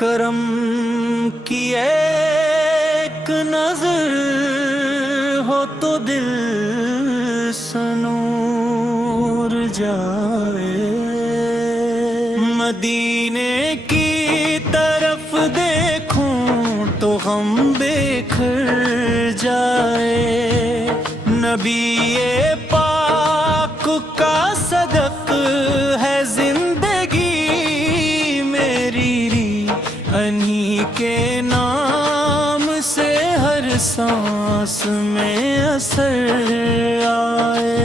کرم کی ایک نظر ہو تو دل سنور جائے، مدینے کی طرف دیکھوں تو غم بکھر جائے، نبی پاک کا صدق ہے زندگی میری، انہی کے نام سے ہر سانس میں اثر آئے،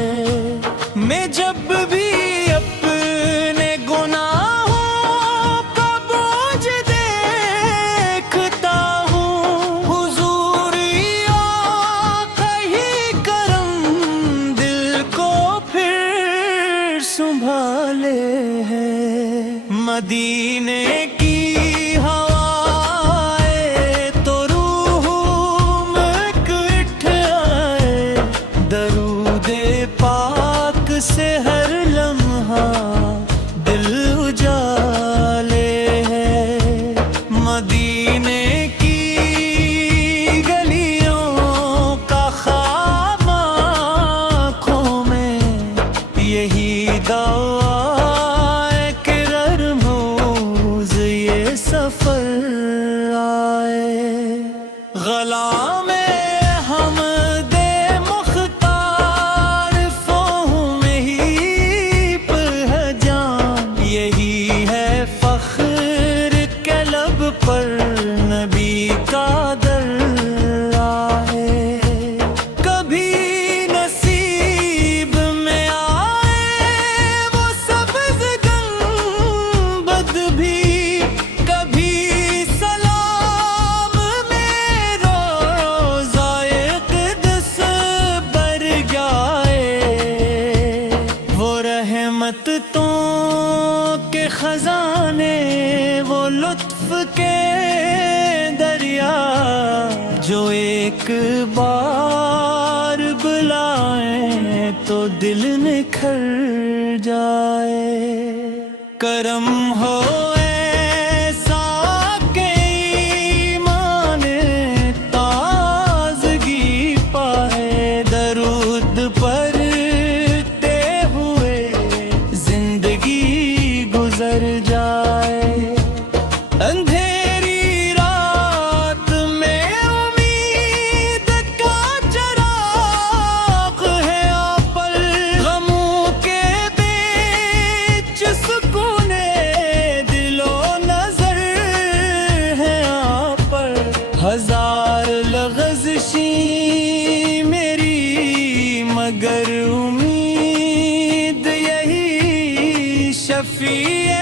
میں جب بھی اپنے گناہوں کا بوجھ دیکھتا ہوں، حضور آقا ہی کرم دل کو پھر سنبھالے ہے، مدینے کی سے ہر لمحہ دل اجالے ہے، مدینے کی گلیوں کا خواب آنکھوں میں، یہی دعا ہے کہ رموز یہ سفر آئے، غلا میں پر نبی کا در آئے، کبھی نصیب میں آئے وہ سبز گنبد بھی، کبھی سلام میں روضہ اقدس بر جائے، وہ رحمتوں کے خزانے، وہ لطف کے دریا جو ایک بار بلائیں تو دل نکھر جائے، کرم ہو ایسا کہ ایمان تازگی پائے، درود پڑھتے ہوئے زندگی گزر جائے، اندھیری رات میں امید کا چراغ ہے آپ پر، غموں کے بیچ سکون دل و نظر ہے آپ پر، ہزار لغزشیں میری مگر امید یہی شفیع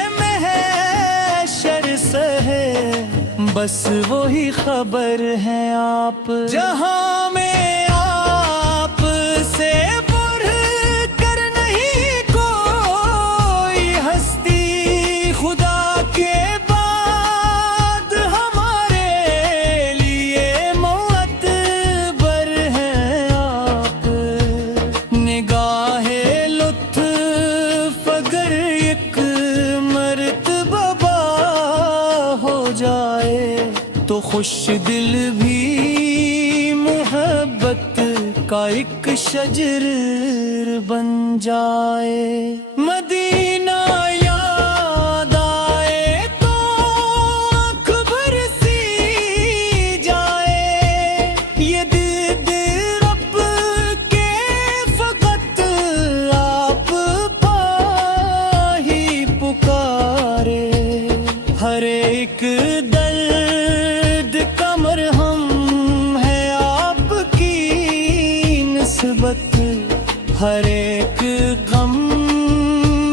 ہے، بس وہی خبر ہے آپ، جہاں میں آپ سے بڑھ کر نہیں کوئی ہستی، خدا کے بعد ہمارے لیے معتبر ہیں آپ، نگاہ لطف اگر ایک مرتبہ جائے تو خوش دل بھی محبت کا ایک شجر بن جائے، مدینہ یاد آئے تو آنکھ برسی جائے، یہ دل رب کے فقط آپ پا ہی پکارے، ہر ایک درد کا مرہم ہے آپ کی نسبت، ہر ایک غم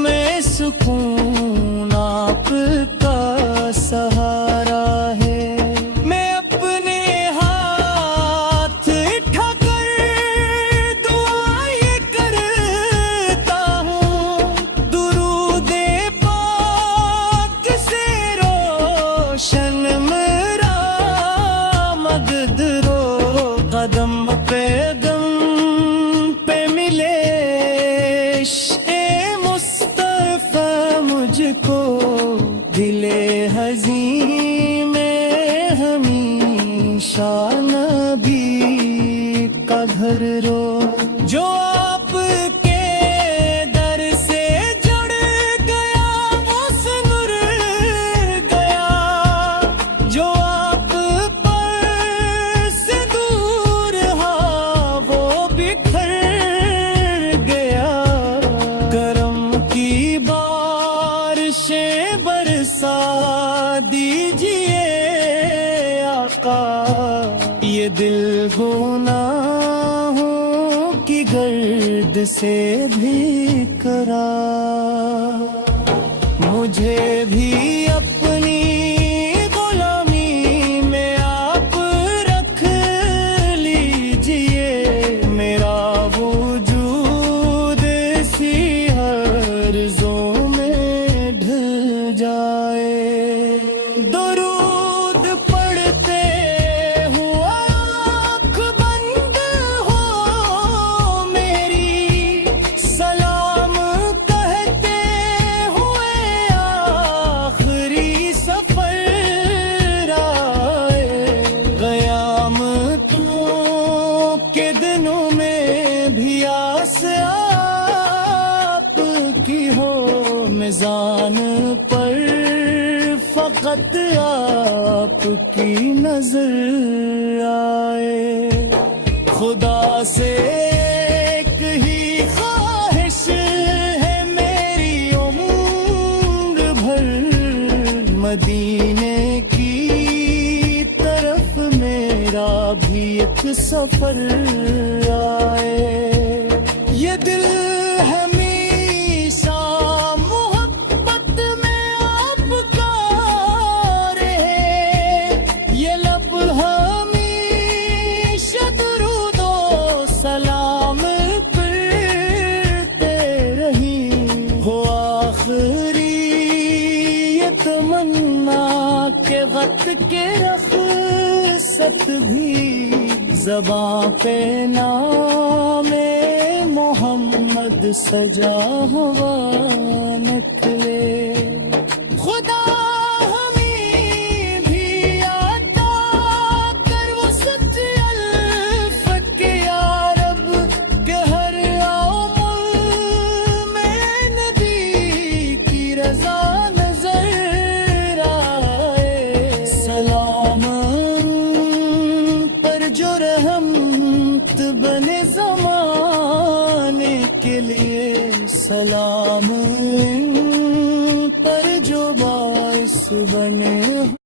میں سکون آپ کا سہارا ہے، میں اپنے ہاتھ اٹھا کر دعا یہ کرتا ہوں، درود پاک سے روشن میرا مدد رو، قدم پہ قدم پہ ملے عشق مصطفیٰ مجھ کو، دل حزین گھر رو جو آپ کے در سے جڑ گیا وہ سنور گیا جو آپ پر سے دور ہوا وہ بکھر گیا کرم کی بارشیں برسا دیجیے آقا یہ دل گناہوں کی گرد سے بھی کرا مجھے بھی اپنی غلامی میں آپ رکھ لیجیے میرا وجود اسی عرضوں میں ڈھل جائے درود پڑھتے ہوا آنکھ بند ہو میری سلام کہتے ہوئے آخری سفر آئے قیامتوں کے دنوں میں بھی آس آپ کی ہو میزان پر فقط آپ کی نظر آئے خدا سے ایک ہی خواہش ہے میری عمر بھر مدینے کی طرف میرا بھی ایک سفر آئے یہ دل ہمیشہ محبت میں آپ کا رہے یہ لب ہمیشہ درود و سلام پڑھتے رہیں ہو آخری یہ تمنا کہ وقت کے رخصت بھی زباں پہ نام محمد سجا ہوا نکلے